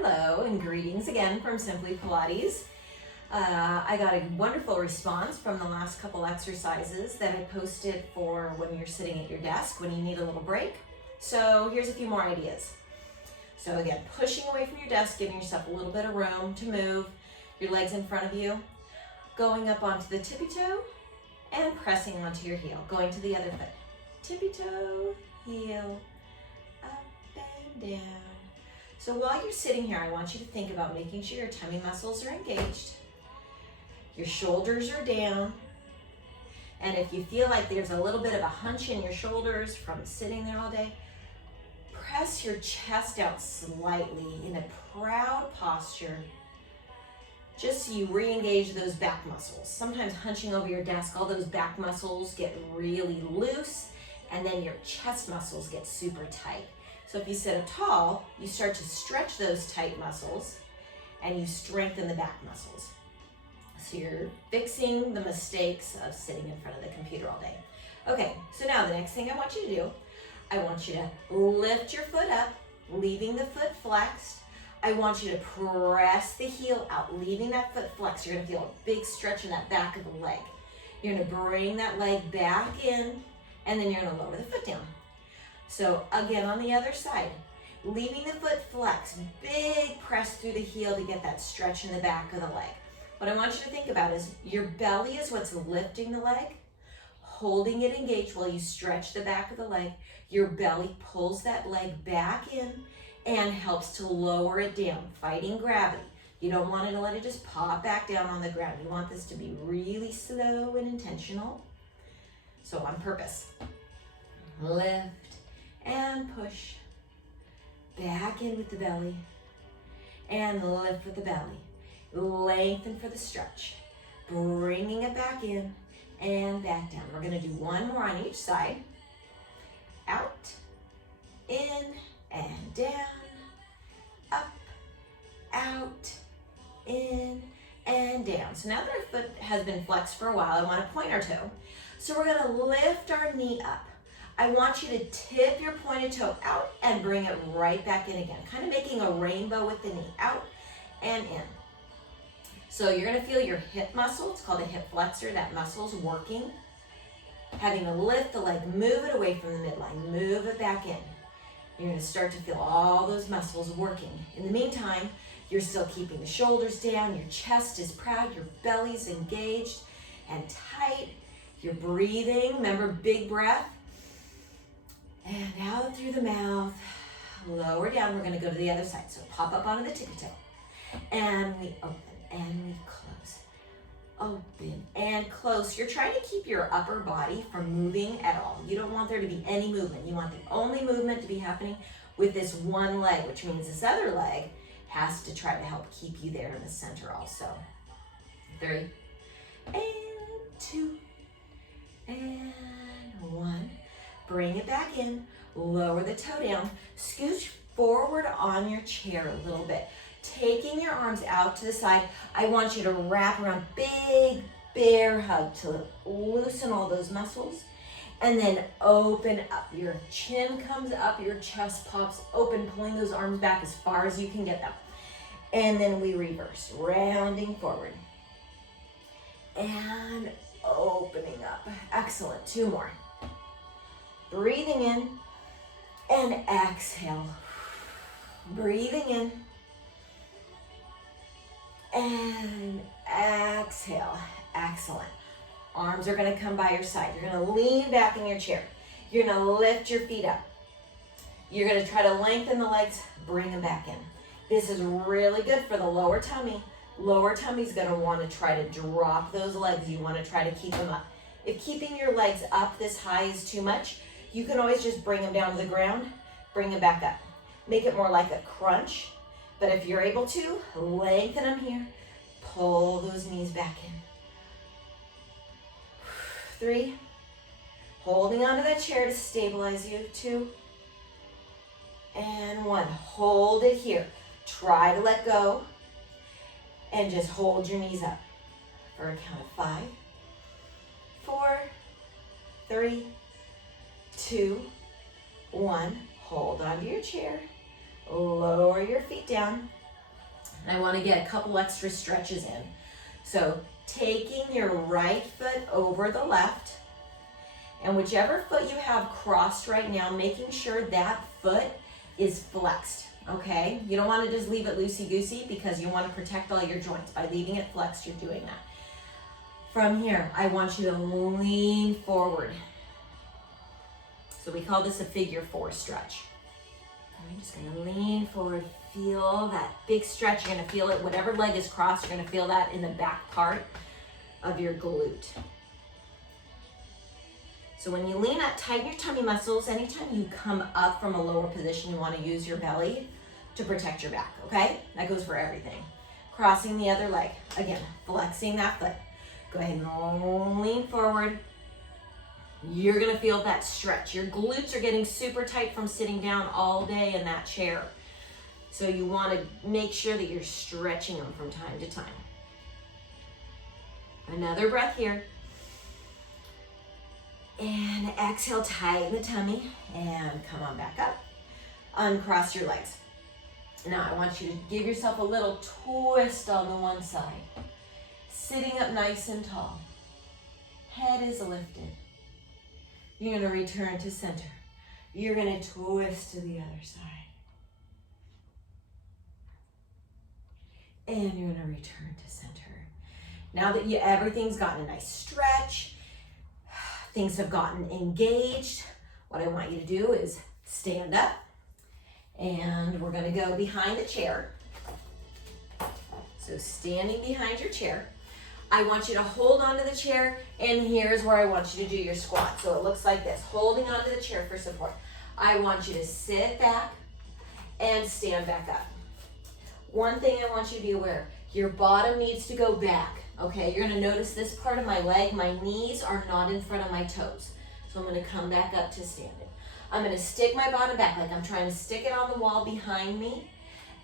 Hello and greetings again from Simply Pilates. I got a wonderful response from the last couple exercises that I posted for when you're sitting at your desk, when you need a little break. So here's a few more ideas. So again, pushing away from your desk, giving yourself a little bit of room to move, your legs in front of you, going up onto the tippy toe and pressing onto your heel, going to the other foot. Tippy toe, heel, up and down. So while you're sitting here, I want you to think about making sure your tummy muscles are engaged, your shoulders are down, and if you feel like there's a little bit of a hunch in your shoulders from sitting there all day, press your chest out slightly in a proud posture, just so you re-engage those back muscles. Sometimes hunching over your desk, all those back muscles get really loose, and then your chest muscles get super tight. So if you sit up tall, you start to stretch those tight muscles and you strengthen the back muscles. So you're fixing the mistakes of sitting in front of the computer all day. Okay, so now the next thing I want you to do, I want you to lift your foot up, leaving the foot flexed. I want you to press the heel out, leaving that foot flexed. You're gonna feel a big stretch in that back of the leg. You're gonna bring that leg back in, and then you're gonna lower the foot down. So again, on the other side, leaving the foot flexed, big press through the heel to get that stretch in the back of the leg. What I want you to think about is your belly is what's lifting the leg, holding it engaged while you stretch the back of the leg. Your belly pulls that leg back in and helps to lower it down, fighting gravity. You don't want to let it just pop back down on the ground. You want this to be really slow and intentional. So on purpose, lift and push, back in with the belly, and lift with the belly. Lengthen for the stretch, bringing it back in and back down. We're gonna do one more on each side. Out, in, and down, up, out, in, and down. So now that our foot has been flexed for a while, I want to point our toe. So we're gonna lift our knee up. I want you to tip your pointed toe out and bring it right back in again, kind of making a rainbow with the knee, out and in. So you're gonna feel your hip muscle, it's called a hip flexor, that muscle's working. Having to lift the leg, move it away from the midline, move it back in. You're gonna start to feel all those muscles working. In the meantime, you're still keeping the shoulders down, your chest is proud, your belly's engaged and tight. You're breathing, remember, big breath. And out through the mouth, lower down. We're gonna go to the other side. So pop up onto the tippy toe. And we open and we close. Open and close. You're trying to keep your upper body from moving at all. You don't want there to be any movement. You want the only movement to be happening with this one leg, which means this other leg has to try to help keep you there in the center also. 3, and 2, and 1. Bring it back in, lower the toe down, scooch forward on your chair a little bit. Taking your arms out to the side, I want you to wrap around, big bear hug to loosen all those muscles. And then open up, your chin comes up, your chest pops open, pulling those arms back as far as you can get them. And then we reverse, rounding forward. And opening up, excellent, 2 more. Breathing in and exhale. Breathing in and exhale. Excellent. Arms are going to come by your side. You're going to lean back in your chair. You're going to lift your feet up. You're going to try to lengthen the legs, bring them back in. This is really good for the lower tummy. Lower tummy's going to want to try to drop those legs. You want to try to keep them up. If keeping your legs up this high is too much, you can always just bring them down to the ground, bring them back up. Make it more like a crunch, but if you're able to, lengthen them here, pull those knees back in. 3, holding onto that chair to stabilize you. 2, and 1, hold it here. Try to let go, and just hold your knees up for a count of 5, 4, 3, 2, 1. Hold onto your chair. Lower your feet down. And I want to get a couple extra stretches in. So taking your right foot over the left, and whichever foot you have crossed right now, making sure that foot is flexed, okay? You don't want to just leave it loosey-goosey because you want to protect all your joints. By leaving it flexed, you're doing that. From here, I want you to lean forward. So we call this a figure 4 stretch. I'm just gonna lean forward, feel that big stretch. You're gonna feel it, whatever leg is crossed, you're gonna feel that in the back part of your glute. So when you lean up, tighten your tummy muscles. Anytime you come up from a lower position, you wanna use your belly to protect your back, okay? That goes for everything. Crossing the other leg. Again, flexing that foot. Go ahead and lean forward. You're gonna feel that stretch. Your glutes are getting super tight from sitting down all day in that chair. So you wanna make sure that you're stretching them from time to time. Another breath here. And exhale, tighten the tummy and come on back up. Uncross your legs. Now I want you to give yourself a little twist on the one side. Sitting up nice and tall. Head is lifted. You're gonna return to center. You're gonna twist to the other side. And you're gonna return to center. Now that everything's gotten a nice stretch, things have gotten engaged, what I want you to do is stand up, and we're gonna go behind the chair. So standing behind your chair, I want you to hold onto the chair, and here's where I want you to do your squat. So it looks like this, holding onto the chair for support. I want you to sit back and stand back up. One thing I want you to be aware, your bottom needs to go back, okay? You're gonna notice this part of my leg, my knees are not in front of my toes. So I'm gonna come back up to standing. I'm gonna stick my bottom back like I'm trying to stick it on the wall behind me.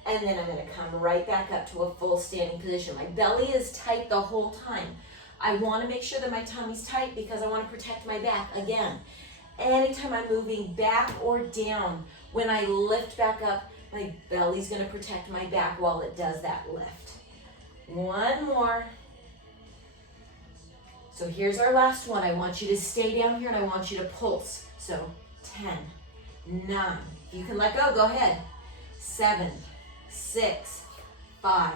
And then I'm gonna come right back up to a full standing position. My belly is tight the whole time. I wanna make sure that my tummy's tight because I wanna protect my back. Again, anytime I'm moving back or down, when I lift back up, my belly's gonna protect my back while it does that lift. One more. So here's our last one. I want you to stay down here and I want you to pulse. So 10, 9, if you can let go, go ahead. 7, 6, 5,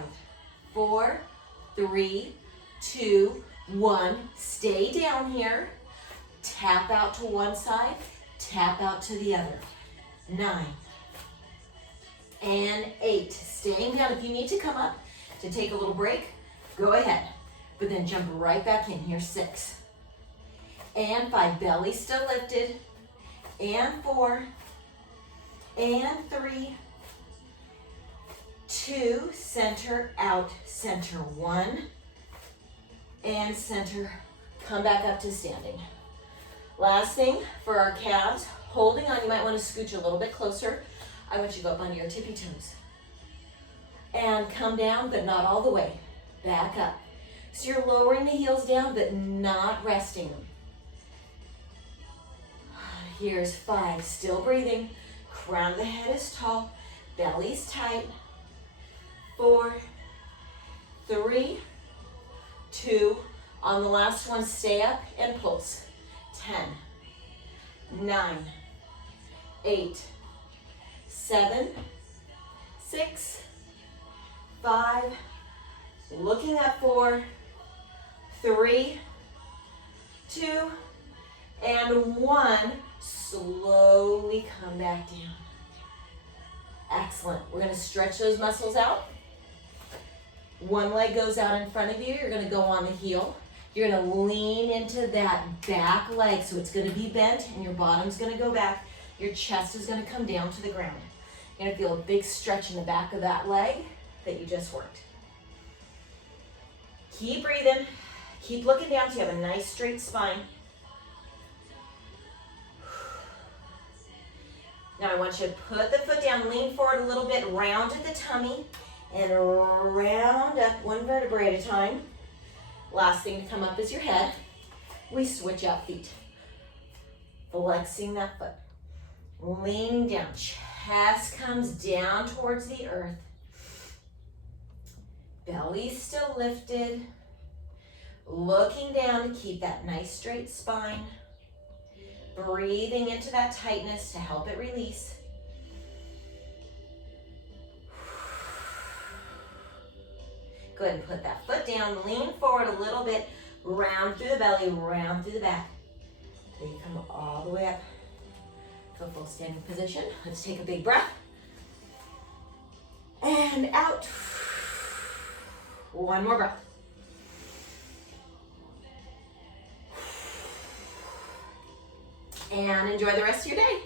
4, 3, 2, 1. Stay down here. Tap out to one side, tap out to the other. 9 and 8. Staying down. If you need to come up to take a little break, go ahead. But then jump right back in here. 6 and 5. Belly still lifted. And 4 and 3, 2, center, out, center. 1 and center. Come back up to standing. Last thing for our calves, holding on. You might want to scooch a little bit closer. I want you to go up onto your tippy toes. And come down, but not all the way. Back up. So you're lowering the heels down, but not resting them. Here's 5, still breathing. Crown of the head is tall, belly's tight. 4, 3, 2. On the last one, stay up and pulse. 10, 9, 8, 7, 6, 5. Looking up. 4, 3, 2, and 1. Slowly come back down. Excellent. We're going to stretch those muscles out. One leg goes out in front of you. You're going to go on the heel. You're going to lean into that back leg. So it's going to be bent and your bottom's going to go back. Your chest is going to come down to the ground. You're going to feel a big stretch in the back of that leg that you just worked. Keep breathing. Keep looking down so you have a nice straight spine. Now I want you to put the foot down, lean forward a little bit, round at the tummy, and round up one vertebrae at a time. Last thing to come up is your head. We switch out feet. Flexing that foot. Leaning down. Chest comes down towards the earth. Belly's still lifted. Looking down to keep that nice straight spine. Breathing into that tightness to help it release. Go ahead and put that foot down, lean forward a little bit, round through the belly, round through the back. Then you come all the way up to a full standing position. Let's take a big breath. And out. One more breath. And enjoy the rest of your day.